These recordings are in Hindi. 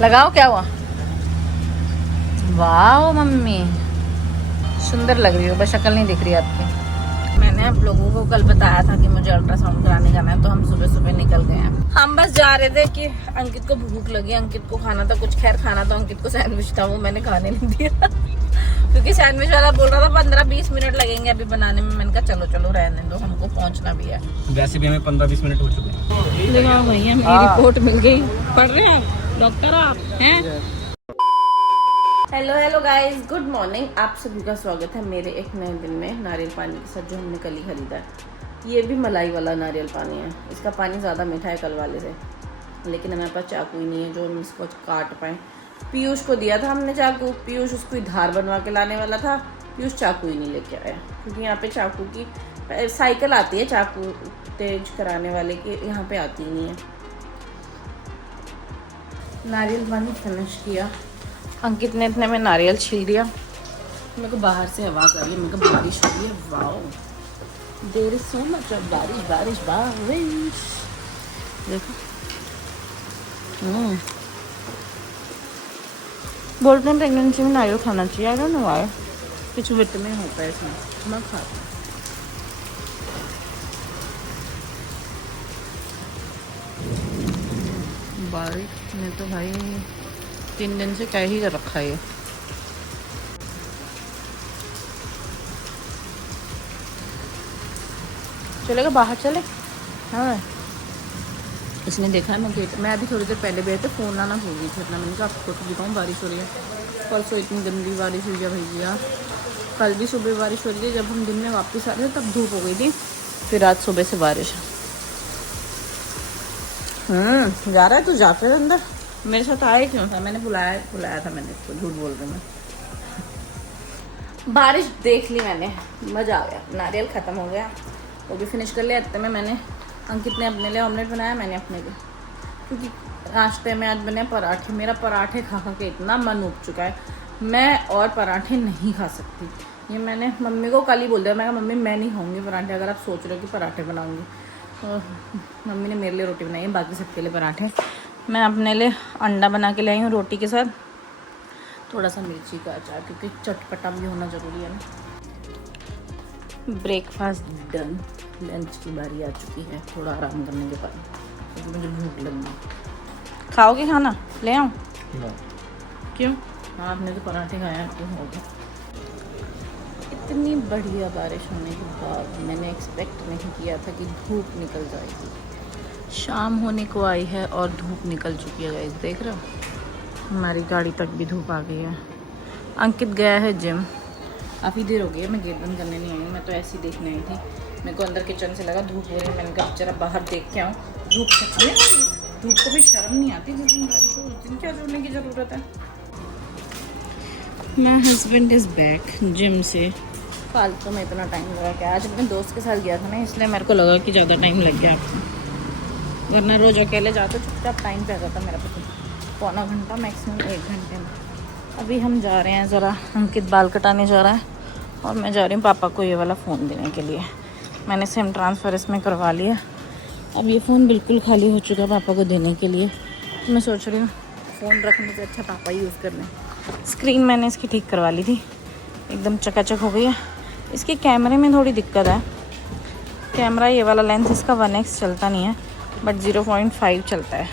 लगाओ, क्या हुआ? वाह मम्मी, सुंदर लग रही हो, बस शक्ल नहीं दिख रही आपकी। मैंने आप लोगों को कल बताया था कि मुझे अल्ट्रासाउंड कराने जाना है, तो हम सुबह सुबह निकल गए हैं। हम बस जा रहे थे कि अंकित को भूख लगी, अंकित को खाना था कुछ। खैर खाना तो अंकित को सैंडविच था, वो मैंने खाने नहीं दिया क्योंकि सैंडविच वाला बोल रहा था 15-20 मिनट लगेंगे अभी बनाने में। मैंने कहा चलो चलो रहने दो, हमको पहुंचना भी है। वैसे भी हमें 15-20 मिनट हो चुके हैं। भैया मेरी रिपोर्ट मिल गई। पढ़ रहे हैं आप डॉक्टर, आप हैं? Hello guys, good morning. आप सभी का स्वागत है मेरे एक नए दिन में नारियल पानी के साथ, जो हमने कल ही खरीदा है। ये भी मलाई वाला नारियल पानी है। इसका पानी ज़्यादा मीठा है कल वाले से, लेकिन हमारे पास चाकू ही नहीं है जो हम इसको काट पाएँ। पीयूष को दिया था हमने चाकू, पीयूष उसको धार बनवा के लाने वाला था, पीयूष चाकू ही नहीं लेके आया। क्योंकि यहाँ पे चाकू की साइकिल आती है चाकू तेज कराने वाले की, यहाँ पे आती ही नहीं है। नारियल पानी फिनिश किया। अंकित ने इतने में नारियल छील दिया। मेरे को बाहर से आवाज़ आ रही है, मेरे को बारिश हो रही है। Wow, there is so much of बारिश बारिश बारिश। देखो बोलते हैं प्रेगनेंसी में नारियल खाना चाहिए। आई डोंट नो व्हाई, कुछ विटामिन होता है इसमें, मैं खाता हूँ। बारिश ने तो भाई 3 दिन से क्या ही कर रखा है ये। चलेगा बाहर चले? हाँ, इसने देखा है मैं गेट, मैं अभी थोड़ी देर पहले भी आए थे, फ़ोन आना भूल गई थी अपना। मैंने कहा आपको तो दिखाऊँ बारिश हो रही है। परसों इतनी गंदी बारिश हुई है भैया, कल भी सुबह बारिश हो रही थी। जब हम दिन में वापस आ रहे थे तब धूप हो गई थी, फिर आज सुबह से बारिश। जा रहा है तू? जा फिर अंदर, मेरे साथ आए क्यों था? मैंने बुलाया था मैंने इसको, झूठ बोल रही मैं। बारिश देख ली मैंने, मज़ा आ गया। नारियल ख़त्म हो गया, वो भी फिनिश कर लिया। इतने में मैंने, अंकित ने अपने लिए ऑमलेट बनाया, मैंने अपने लिए, क्योंकि नाश्ते में आज बने पराठे। मेरा पराठे खा खा के इतना मन उब चुका है, मैं और पराठे नहीं खा सकती। ये मैंने मम्मी को कल ही बोल दिया, मैं कहा मम्मी मैं नहीं खाऊंगी पराठे, अगर आप सोच रहे हो कि पराठे बनाऊंगी। तो मम्मी ने मेरे लिए रोटी बनाई है, बाकी सबके लिए पराठे। मैं अपने लिए अंडा बना के ले आई हूँ रोटी के साथ, थोड़ा सा मिर्ची का अचार, क्योंकि चटपटा भी होना ज़रूरी है ना। ब्रेकफास्ट डन, लंच की बारी आ चुकी है। थोड़ा आराम करने के बाद मुझे भूख लगी। खाओगे खाना? ले आऊँ? क्यों? हाँ, आपने तो पराठे खाया, क्यों होगा। इतनी बढ़िया बारिश होने के बाद मैंने एक्सपेक्ट नहीं किया था कि धूप निकल जाएगी। शाम होने को आई है और धूप निकल चुकी है गाइस, देख रहे हो? हमारी गाड़ी तक भी धूप आ गई है। अंकित गया है जिम। काफ़ी देर हो गई है, मैं गेट बंद करने नहीं आई, मैं तो ऐसे ही देखने आई थी। मेरे को अंदर किचन से लगा धूप हो रही है, मैंने कहा जरा बाहर देख के आऊँ। धूप को भी शर्म नहीं आती, जिस दिन बारिश हो उस दिन क्या जोड़ने की ज़रूरत है। My husband is back gym से। फालतू में इतना टाइम लगा क्या? आज अपने दोस्त के साथ गया था ना, इसलिए मेरे को लगा कि ज़्यादा टाइम लग गया आपको, वरना रोज़ अकेले जाते चुपचाप टाइम पे आ जाता मेरा पति, पौना घंटा मैक्सिमम 1 घंटे में। अभी हम जा रहे हैं, ज़रा अंकित बाल कटाने जा रहा है और मैं जा रही हूँ पापा को ये वाला फ़ोन देने के लिए। मैंने सिम ट्रांसफ़र इसमें करवा लिया, अब ये फ़ोन बिल्कुल खाली हो चुका पापा को देने के लिए। तो मैं सोच रही हूँ फ़ोन रखने से अच्छा पापा यूज़ कर लें। स्क्रीन मैंने इसकी ठीक करवा ली थी, एकदम चकाचक हो गई है। इसके कैमरे में थोड़ी दिक्कत है, कैमरा ये वाला लेंस इसका 1x चलता नहीं है, बट 0.5 चलता है।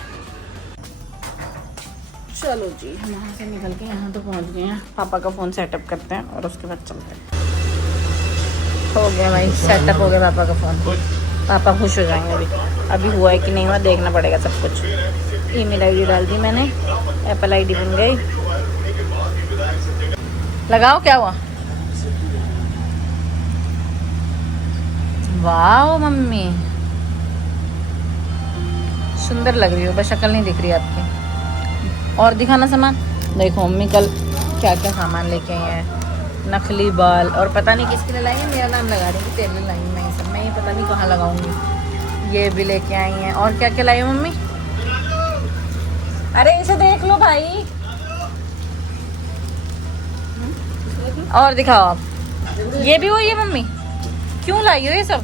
चलो जी, हम यहाँ से निकल के यहाँ तो पहुँच गए हैं। पापा का फ़ोन सेटअप करते हैं और उसके बाद चलते हैं। हो गया भाई, सेटअप हो गया पापा का फ़ोन। पापा खुश हो जाएंगे। अभी हुआ है कि नहीं हुआ देखना पड़ेगा सब कुछ। ईमेल आईडी डाल दी मैंने, एप्पल आईडी बन गई। लगाओ, क्या हुआ? वाह मम्मी, सुंदर लग रही हो, बस शक्ल नहीं दिख रही आपकी। और दिखाना सामान। देखो मम्मी कल क्या क्या सामान लेके आई हैं। नकली बाल, और पता नहीं किसके लिए लाई है, मेरा नाम लगा रही है तेरे लिए लाई हूँ मैं ये सब। मैं ये पता नहीं कहाँ लगाऊंगी। ये भी लेके आई हैं। और क्या क्या लाई है मम्मी? अरे इसे देख लो भाई, और दिखाओ आप। ये भी वही है मम्मी, क्यों लाई हो ये सब?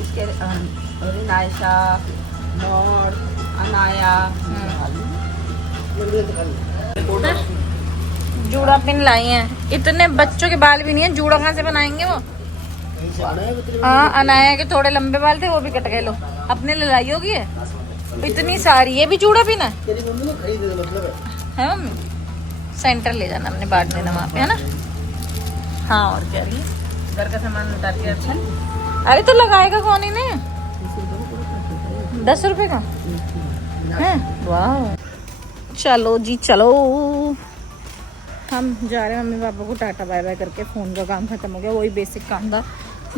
इसके नायशा, नौर, अनाया, जूड़ा पिन लाई हैं। इतने बच्चों के बाल भी नहीं है, जूड़ा कहाँ से बनाएंगे वो। हाँ, अनाया के थोड़े लंबे बाल थे, वो भी कट गए। लो अपने लड़ाई होगी है इतनी सारी। ये भी जूड़ा पिन है मम्मी। सेंटर ले जाना, हमने बांट देना वहाँ पे, है ना। हाँ और क्या, रही घर का सामान उतार के। अच्छा, अरे तो लगाएगा कौन इन्हें। 10 रुपए का है। वाह, चलो जी चलो, हम जा रहे हैं मम्मी पापा को टाटा बाय बाय करके। फ़ोन का काम खत्म हो गया, वही बेसिक काम था।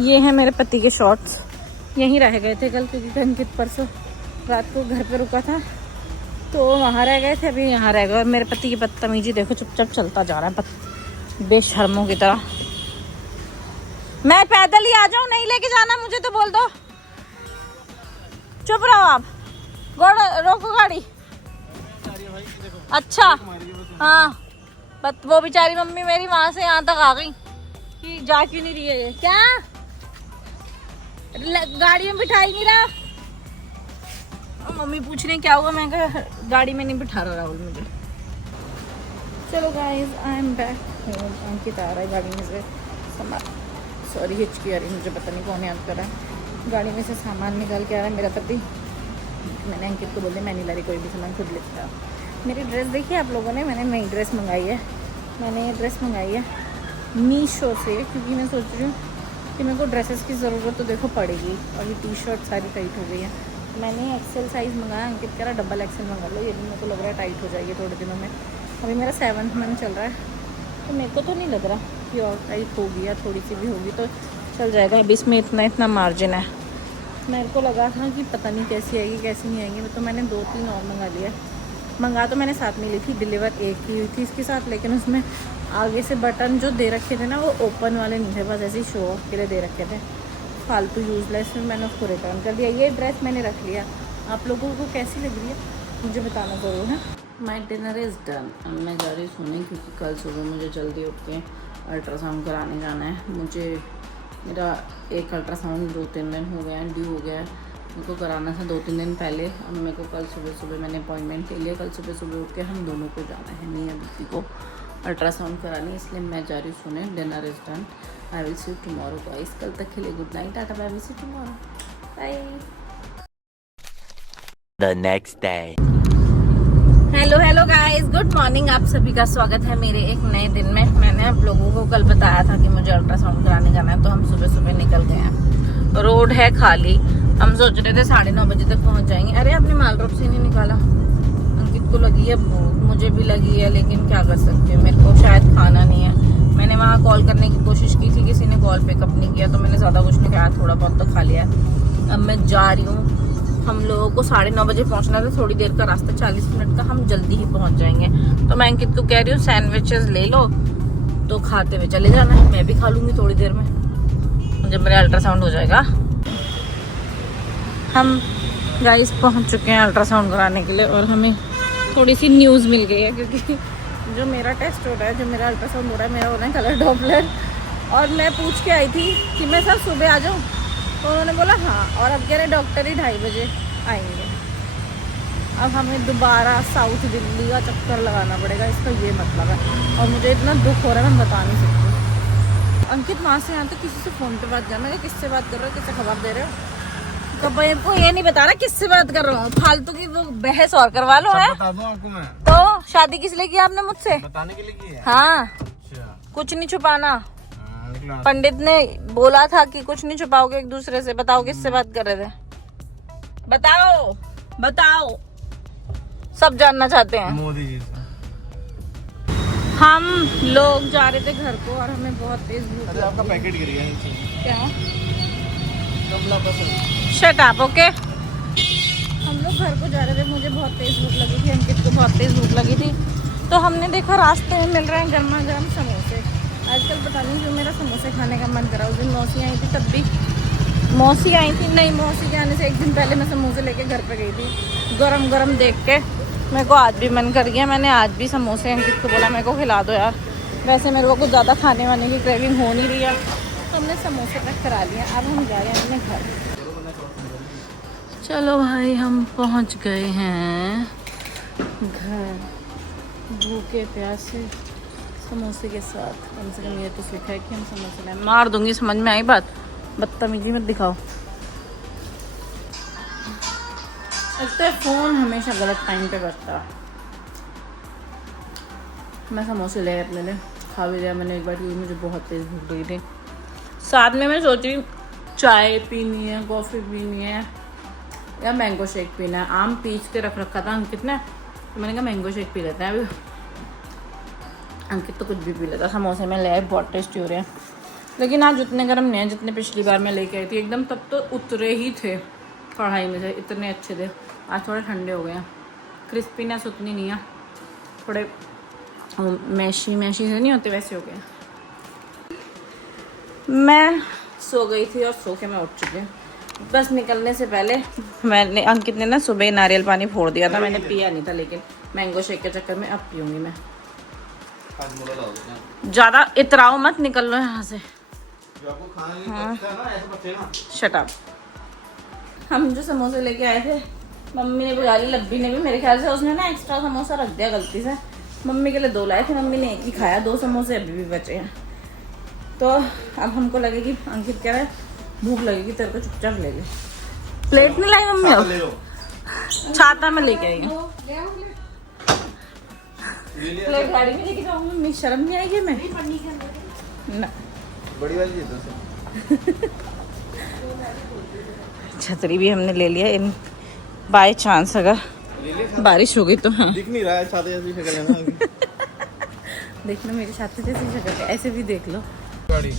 ये है मेरे पति के शॉर्ट्स, यहीं रह गए थे कल, क्योंकि अंकित परसों रात को घर पे रुका था तो वहाँ रह गए थे, अभी यहाँ रह गए। और मेरे पति की बदतमीजी देखो, चुपचाप चलता जा रहा है बेशर्मों की तरह। मैं पैदल ही आ जाऊँ, नहीं लेके जाना मुझे तो बोल दो। चुप रहो आप, रोको गाड़ी। अच्छा हाँ, बट वो बेचारी मम्मी मेरी वहां से यहाँ तक आ गई कि जा क्यों नहीं रही है ये। क्या गाड़ी में बिठा ही नहीं रहा। मम्मी पूछ रही क्या होगा, मैं कहा गाड़ी में नहीं बिठा रहा राहुल मुझे। चलो guys, I am back home. Ankit आ रहा है गाड़ी में से सामान, सॉरी हिचकी आ रही, मुझे पता नहीं कौन याद कर रहा है। गाड़ी में से सामान निकाल के आ रहा है मेरा पति। मैंने अंकित को बोल दिया मैं नहीं ला रही कोई भी सामान, खुद लेता है। मेरी ड्रेस देखी आप लोगों ने, मैंने नई ड्रेस मंगाई है। मैंने ये ड्रेस मंगाई है मीशो से, क्योंकि मैं सोच रही हूँ कि मेरे को ड्रेसेस की ज़रूरत तो देखो पड़ेगी। और ये टी शर्ट सारी टाइट हो गई है। मैंने एक्सेल साइज़ मंगाया, अंकित कह रहा डबल एक्सेल मंगा लो। ये भी मेरे को लग रहा है टाइट हो जाएगी थोड़े दिनों में। अभी मेरा 7th मंथ चल रहा है, तो मेरे को तो नहीं लग रहा कि और टाइट होगी या थोड़ी सी भी होगी तो चल जाएगा। अभी इसमें इतना मार्जिन है। मेरे को लगा था कि पता नहीं कैसी आएगी कैसी नहीं आएगी, तो मैंने 2-3 और मंगा लिया। मंगा तो मैंने साथ में ली थी, डिलीवर एक ही हुई थी इसके साथ, लेकिन उसमें आगे से बटन जो दे रखे थे ना वो ओपन वाले नहीं थे, बस ऐसे ही शो ऑफ के लिए दे रखे थे, फालतू यूज़लेस। में मैंने उसको रिटर्न कर दिया। ये ड्रेस मैंने रख लिया। आप लोगों को कैसी लग रही है मुझे बताना ज़रूर है। My dinner is done. अब मैं जा रही सोने, क्योंकि कल सुबह मुझे जल्दी उठ के अल्ट्रासाउंड कराने जाना है। मुझे मेरा एक अल्ट्रासाउंड 2-3 दिन हो गया है, ड्यू हो गया है। मेरे को कराना था 2-3 दिन पहले। अब मेरे को कल सुबह मैंने अपॉइंटमेंट ले लिया। कल सुबह उठ के हम दोनों को जाना है, मियां बीवी को अल्ट्रासाउंड करानी, इसलिए मैं जा रही हूँ सोने। Dinner is done. I will see you tomorrow guys. कल तक के लिए good night, tata bye, will see you tomorrow, bye. The next day. Hello guys, good morning. आप सभी का स्वागत है मेरे एक नए दिन में। मैंने आप लोगों को कल बताया था कि मुझे अल्ट्रासाउंड कराने जाना है, तो हम सुबह निकल गए हैं। रोड है खाली, हम सोच रहे थे 9:30 बजे तक पहुंच जाएंगे। अरे आपने माल रोड से नहीं निकाला। अंकित को लगी है भूख, मुझे भी लगी है, लेकिन क्या कर सकते हैं, मेरे को शायद खाना नहीं है। मैंने वहाँ कॉल करने की कोशिश की थी, किसी ने कॉल पिकअप नहीं किया, तो मैंने ज़्यादा कुछ नहीं खाया, थोड़ा बहुत तो खा लिया। अब मैं जा रही हूँ। हम लोगों को 9:30 बजे पहुंचना था, थोड़ी देर का रास्ता, 40 मिनट का, हम जल्दी ही पहुंच जाएंगे। तो मैं अंकित को कह रही हूँ सैंडविचेस ले लो, तो खाते हुए चले जाना है। मैं भी खा लूंगी थोड़ी देर में, जब मेरा अल्ट्रासाउंड हो जाएगा। हम गाइस पहुंच चुके हैं अल्ट्रासाउंड कराने के लिए, और हमें थोड़ी सी न्यूज़ मिल गई है, क्योंकि जो मेरा टेस्ट हो रहा है, जो मेरा अल्ट्रासाउंड हो रहा है, मेरा हो रहा है कलर डॉपलर। और मैं पूछ के आई थी कि मैं सर सुबह आ जाऊँ, तो उन्होंने बोला हाँ, और अब कह रहे डॉक्टर ही 2:30 बजे आएंगे। अब हमें दोबारा साउथ दिल्ली का चक्कर लगाना पड़ेगा, इसका ये मतलब है। और मुझे इतना दुख हो रहा है, मैं बता नहीं सकती। अंकित वहाँ से यहाँ तक किसी से फ़ोन पे बात करना है, किससे बात कर रहे हो, किससे खबर दे रहे हो, तो मेरे को ये नहीं बता रहा किससे बात कर रहा हूँ। फालतू की वो बहस और करवा लो है। बता दूं आपको मैं। तो शादी किस लिए की आपने मुझसे? बताने के लिए की है। हाँ, अच्छा, कुछ नहीं छुपाना। पंडित ने बोला था कि कुछ नहीं छुपाओगे एक दूसरे से। बताओ किससे बात कर रहे थे, बताओ, सब जानना चाहते हैं। मोदी जी से। हम लोग जा रहे थे घर को, और हमें बहुत तेज भूख लगी। आपका पैकेट गिर गया नीचे। क्या? कमला पसंद। Shut up, okay. हम लोग घर को जा रहे थे, मुझे बहुत तेज भूख लगी थी, अंकित को बहुत तेज भूख लगी थी, तो हमने देखा रास्ते में मिल रहे हैं गर्मा गर्म समोसे। आजकल पता नहीं क्यों मेरा समोसे खाने का मन करा। उस दिन मौसी आई थी, तब भी मौसी आई थी, नहीं मौसी के आने से एक दिन पहले मैं समोसे लेके घर पे गई थी। गरम देख के मेरे को आज भी मन कर गया। मैंने आज भी समोसे अंकित को बोला मेरे को खिला दो यार। वैसे मेरे को कुछ ज़्यादा खाने वाने की क्रेविंग हो नहीं रही है, तो हमने समोसे पैक करा लिया। अब हम जा रहे हैं अपने घर। चलो भाई, हम पहुंच गए हैं घर। भूखे प्यासे समोसे के साथ। कम से कम ये तो सीखा है कि हम समोसे लाए। मार दूंगी, समझ में आई बात? बदतमीजी मत दिखाओ। लगता है फ़ोन हमेशा गलत टाइम पे बजता। मैं समोसे ले अपने लिए, खा भी लिया मैंने एक बार क्योंकि मुझे बहुत तेज़ भूख लगी थी। साथ में मैं सोची चाय पीनी है, कॉफ़ी पीनी है या मैंगो शेक पीना है। आम पीस के रख रखा था अंकित ने, तो मैंने कहा मैंगो शेक पी लेते हैं अभी। अंकित तो कुछ भी पी लेता। समोसे में ले आए, बहुत टेस्टी हो रहे हैं, लेकिन आज उतने गर्म नहीं है जितने पिछली बार मैं लेके आई थी एकदम। तब तो उतरे ही थे कढ़ाई में से, इतने अच्छे थे। आज थोड़े ठंडे हो गए हैं, क्रिस्पीनेस उतनी नहीं है, थोड़े मैशी से नहीं होते वैसे हो गए। मैं सो गई थी और सो के मैं उठ चुकी हूँ। बस निकलने से पहले मैंने, अंकित ने ना सुबह नारियल पानी फोड़ दिया था, मैंने पिया नहीं था, लेकिन मैंगो शेक के चक्कर में अब पीऊँगी मैं। ज़्यादा इतराओ मत, निकल लो यहाँ से। Shut up. हम जो समोसे लेके आए थे, मम्मी ने भी गाली, लब्बी ने भी, मेरे ख्याल से उसने ना एक्स्ट्रा समोसा रख दिया गलती से। मम्मी के लिए 2 लाए थे, मम्मी ने 1 ही खाया, 2 समोसे अभी भी बचे हैं। तो अब हमको लगे कि अंकित कह रहा है भूख लगेगी तेरे को, चुपचाप ले ले। प्लेट नहीं लाई मम्मी? अब छाता में लेके आई हूँ। प्लेट गाड़ी में लेके जाऊँगी मम्मी, शर्म नहीं आएगी? मैं ना बड़ी वाली छतरी भी हमने ले लिया इन बाय चांस, अगर बारिश हो गई तो। हाँ, दिख नहीं रहा है, छाते जैसी शक्ल है ना। देख लो मेरी छाती जैसी शक्ल है, ऐसे भी देख लो। गाड़ी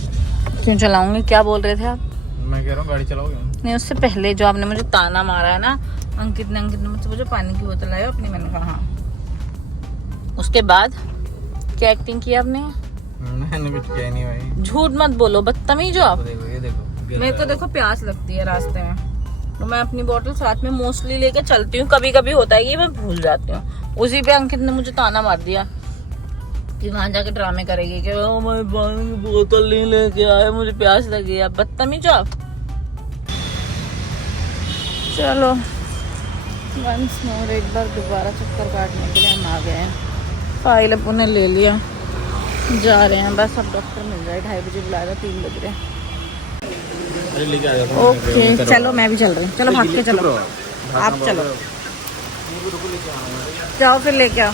क्यों चलाऊंगी? क्या बोल रहे थे आप? मैं कह रहा हूँ गाड़ी चलाओगे? नहीं, उससे पहले जो आपने मुझे ताना मारा है ना, अंकित ने मुझसे मुझे पानी की बोतल लाई अपनी, मैंने कहा हाँ। उसके बाद क्या एक्टिंग की आपने? मैंने कुछ किया नहीं भाई। झूठ मत बोलो, बदतमीज हो आप। देखो ये देखो, मेरे को देखो प्यास लगती है रास्ते में, तो मैं अपनी बोतल साथ में मोस्टली लेके चलती हूँ। कभी कभी होता है कि मैं भूल जाती हूँ। उसी पे अंकित ने मुझे ताना मार दिया कि वहां जाके ड्रामे करेगी कि मैं पानी की बोतल नहीं लेके आया, मुझे प्यास लगी है। बदतमीज हो आप। चलो वंस मोर, एक बार दोबारा चक्कर काटने के लिए हम आ गए हैं। फाइल अपन ने ले लिया, जा रहे हैं बस। अब डॉक्टर मिल जाए, 2:30 बजे बुलाएगा, 3 बज रहे हैं। ओके चलो, मैं भी चल रही हूँ। चलो भाग के चलो, आप चलो, जाओ फिर लेके आओ।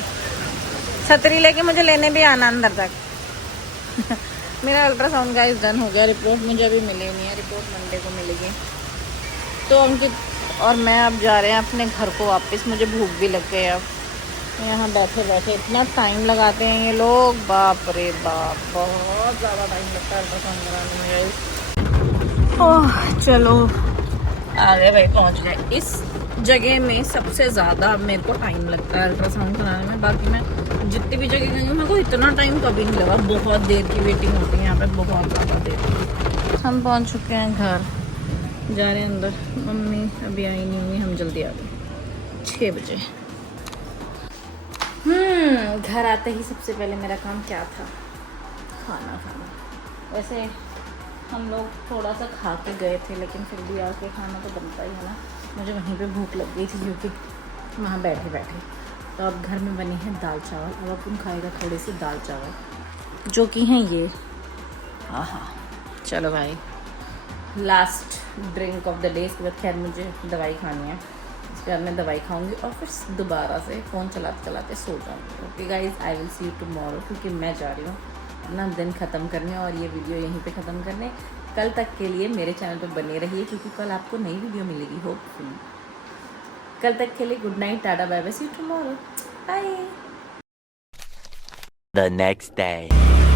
छतरी लेके मुझे लेने भी आना अंदर तक। मेरा अल्ट्रासाउंड का डन हो गया, रिपोर्ट मुझे अभी मिली नहीं है, रिपोर्ट मंडे को मिलेगी। तो अंकित और मैं अब जा रहे हैं अपने घर को वापस। मुझे भूख भी लग गई। अब यहाँ बैठे बैठे इतना टाइम लगाते हैं ये लोग, बाप रे बाप, बहुत ज़्यादा टाइम लगता है अल्ट्रासाउंड कराने में। ओह चलो आ गए भाई, पहुँच गए। इस जगह में सबसे ज़्यादा मेरे को टाइम लगता है अल्ट्रासाउंड कराने में। बाकी मैं जितनी भी जगह गई हूँ, मेरे को इतना टाइम कभी नहीं लगा। बहुत देर की वेटिंग होती है यहाँ पे, बहुत ज़्यादा देर। हम पहुँच चुके हैं घर, जा रहे हैं अंदर। मम्मी अभी आई नहीं हुई, हम जल्दी आ गए 6 बजे। घर आते ही सबसे पहले मेरा काम क्या था? खाना खाना। वैसे हम लोग थोड़ा सा खा के गए थे, लेकिन फिर भी आके खाना तो बनता ही है ना। मुझे वहीं पे भूख लग गई थी क्योंकि वहाँ बैठे बैठे। तो अब घर में बनी है दाल चावल। अब अपन खाएगा थोड़े से दाल चावल, जो कि हैं ये। हाँ, चलो भाई, last drink of the day. इसके बाद खैर मुझे दवाई खानी है, इसके बाद मैं दवाई खाऊंगी और फिर दोबारा से फ़ोन चलाते चलाते सो जाऊँगी। Okay guys, I will see you tomorrow, क्योंकि मैं जा रही हूँ अपना दिन ख़त्म करने और ये वीडियो यहीं पे ख़त्म करने। कल तक के लिए मेरे चैनल पर बने रहिए, क्योंकि कल आपको नई वीडियो मिलेगी होपफुली। कल तक के लिए good night, tata, bye bye, see you tomorrow, bye. The next day.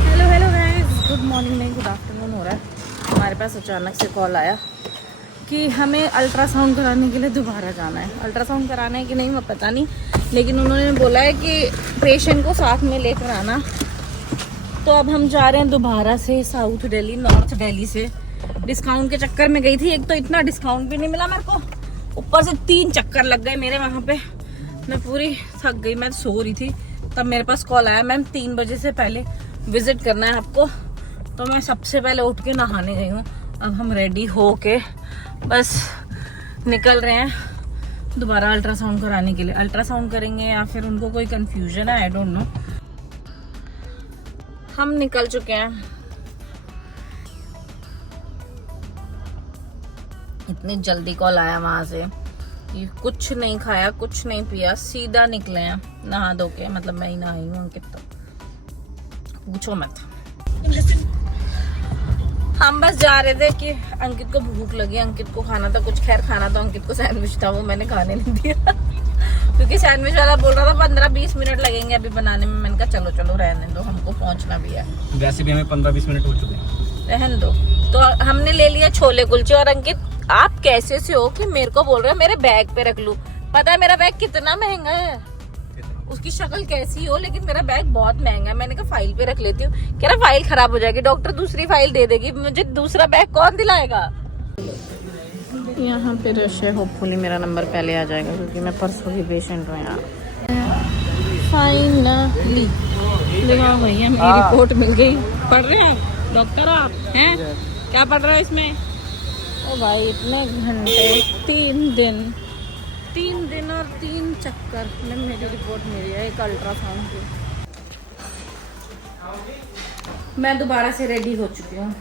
Hello guys, good morning नहीं, गुड आफ्टरनून हो रहा है। हमारे पास अचानक से कॉल आया कि हमें अल्ट्रासाउंड कराने के लिए दोबारा जाना है। अल्ट्रासाउंड कराना है कि नहीं मैं पता नहीं, लेकिन उन्होंने बोला है कि पेशेंट को साथ में लेकर आना। तो अब हम जा रहे हैं दोबारा से साउथ दिल्ली, नॉर्थ दिल्ली से। डिस्काउंट के चक्कर में गई थी, एक तो इतना डिस्काउंट भी नहीं मिला मेरे को, ऊपर से 3 चक्कर लग गए मेरे वहाँ पे। मैं पूरी थक गई, मैं सो रही थी तब मेरे पास कॉल आया, मैम 3 बजे से पहले विजिट करना है आपको। तो मैं सबसे पहले उठ के नहाने गई हूँ। अब हम रेडी हो के बस निकल रहे हैं दोबारा अल्ट्रासाउंड कराने के लिए। अल्ट्रासाउंड करेंगे या फिर उनको कोई कंफ्यूजन है, आई डोंट नो। हम निकल चुके हैं। इतनी जल्दी कॉल आया वहां से, कुछ नहीं खाया कुछ नहीं पिया, सीधा निकले हैं नहा धो के। मतलब मैं ही नहाई हूँ, अंकित तो पूछो मत। हम बस जा रहे थे कि अंकित को भूख लगी, अंकित को खाना था कुछ। खैर खाना तो अंकित को सैंडविच था, वो मैंने खाने नहीं दिया क्योंकि सैंडविच वाला बोल रहा था 15-20 मिनट लगेंगे अभी बनाने में। मैंने कहा चलो चलो रहने दो, हमको पहुंचना भी है। वैसे भी हमें 15-20 मिनट हो चुके हैं, रहने दो। तो हमने ले लिया छोले कुलचे। और अंकित आप कैसे से हो कि मेरे को बोल रहे हो मेरे बैग पे रख लूं? पता है मेरा बैग कितना महंगा है, उसकी शक्ल कैसी हो, लेकिन मेरा बैग बहुत महंगा है। मैंने कहा फाइल पे रख लेती हूँ। कह रहा फाइल खराब हो जाएगी, डॉक्टर दूसरी फाइल दे देगी, मुझे दूसरा बैग कौन दिलाएगा। यहाँ पे रश है, होपफुली मेरा नंबर पहले आ जाएगा क्योंकि मैं परसों की पेशेंट हूँ यार। फाइनली देखो भैया मेरी रिपोर्ट मिल गई। पढ़ रहे हैं आप डॉक्टर? आप हैं क्या पढ़ रहे हो इसमें? ओ भाई इतने घंटे, 3 दिन और 3 चक्कर में मेरी रिपोर्ट मिली है, एक अल्ट्रासाउंड की। मैं दोबारा से रेडी हो चुकी हूँ,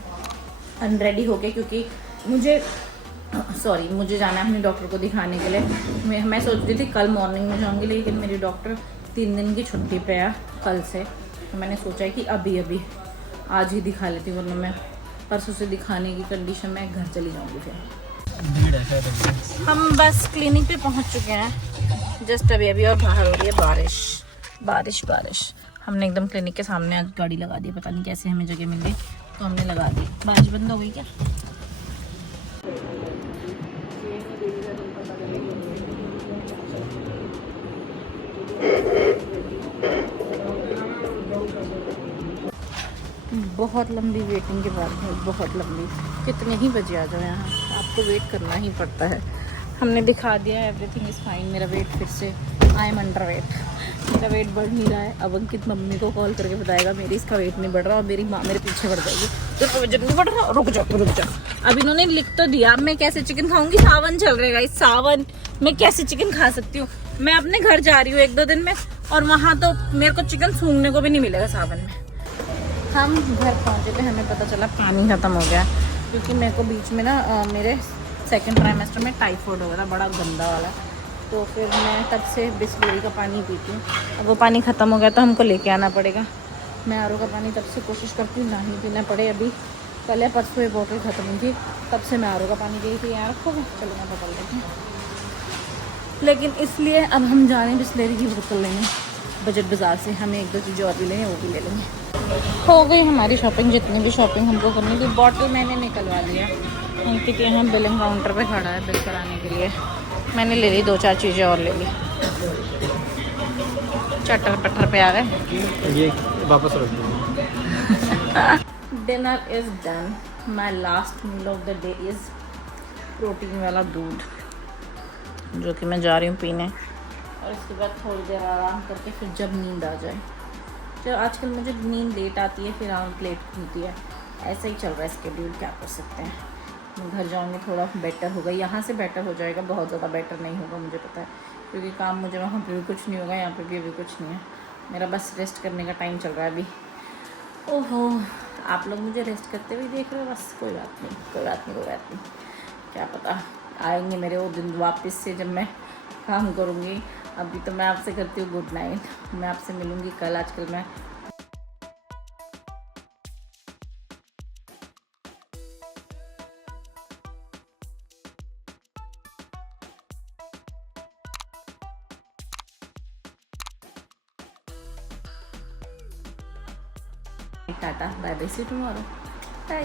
अनरेडी हो के, क्योंकि मुझे जाना है अपने डॉक्टर को दिखाने के लिए। मैं सोच रही थी कल मॉर्निंग में जाऊँगी, लेकिन मेरी डॉक्टर 3 दिन की छुट्टी पे है कल से। तो मैंने सोचा है कि अभी आज ही दिखा लेती, वरना मैं परसों से दिखाने की कंडीशन में घर चली जाऊँगी फिर। हम बस क्लिनिक पे पहुँच चुके हैं जस्ट अभी और बाहर हो रही है बारिश। हमने एकदम क्लिनिक के सामने आज गाड़ी लगा दी, पता नहीं कैसे हमें जगह मिल गई तो हमने लगा दी। बारिश बंद हो गई क्या? बहुत लंबी वेटिंग के बाद है, बहुत लंबी। कितने ही बजे आ जाओ यहाँ, आपको वेट करना ही पड़ता है। हमने दिखा दिया है, एवरीथिंग इज़ फाइन। मेरा वेट फिर से, आई एम अंडर वेट, मेरा वेट बढ़ नहीं रहा है। अब अंकित मम्मी को कॉल करके बताएगा मेरी इसका वेट नहीं बढ़ रहा, और मेरी माँ मेरे पीछे बढ़ जाएगी। तो वजन नहीं बढ़ रहा, रुक जाओ। अब इन्होंने लिख तो दिया, अब मैं कैसे चिकन खाऊंगी? सावन चल रहा है, सावन में कैसे चिकन खा सकती हूँ? मैं अपने घर जा रही हूँ 1-2 दिन में, और वहाँ तो मेरे को चिकन सूंघने को भी नहीं मिलेगा सावन में। हम घर पहुँचे थे, हमें पता चला पानी ख़त्म हो गया, क्योंकि मेरे को बीच में ना मेरे 2nd ट्राइमेस्टर में टाइफाइड हो गया था, बड़ा गंदा वाला। तो फिर मैं तब से बिस्लेरी का पानी पीती हूँ। अब वो पानी ख़त्म हो गया तो हमको लेके आना पड़ेगा। मैं आरओ का पानी तब से कोशिश करती हूँ ना ही पीना पड़े। अभी कल या परसों ये बोतल ख़त्म हुई थी, तब से मैं आरओ का पानी गई थी। यार रखोगे? चलो मैं बदल देती हूँ। लेकिन इसलिए अब हम जा रहे हैं बिस्लेरी की बोतल लेने बजट बाज़ार से। हमें 1-2 चीज़ें और भी लेंगे, वो भी ले लेंगे। हो गई हमारी शॉपिंग, जितनी भी शॉपिंग हमको करनी थी। बॉटल मैंने निकलवा लिया। अंकित यहाँ बिलिंग काउंटर पे खड़ा है बिल कराने के लिए। मैंने ले ली 2-4 चीज़ें और ले ली। चटर पटर पे आ गए, ये वापस रख दो। Dinner is done. My last meal of the day is protein वाला दूध, जो कि मैं जा रही हूँ पीने। और इसके बाद थोड़ी देर आराम करके फिर जब नींद आ जाए। तो आजकल मुझे नींद लेट आती है, फिर आँख लेट खुलती है। ऐसा ही चल रहा है स्केड्यूल, क्या कर सकते हैं। मैं घर जाऊँगी थोड़ा बेटर होगा, यहाँ से बेटर हो जाएगा, बहुत ज़्यादा बेटर नहीं होगा मुझे पता है, क्योंकि काम मुझे वहाँ पे भी कुछ नहीं होगा, यहाँ पे भी अभी कुछ नहीं है। मेरा बस रेस्ट करने का टाइम चल रहा है अभी। ओहो, आप लोग मुझे रेस्ट करते हुए देख रहे हो, बस कोई बात नहीं। क्या पता आएंगे मेरे वो दिन वापस से जब मैं काम करूँगी। अभी तो मैं आपसे करती हूँ गुड नाइट। मैं आपसे मिलूँगी कल। आजकल मैं tata bye bye, see you tomorrow, bye.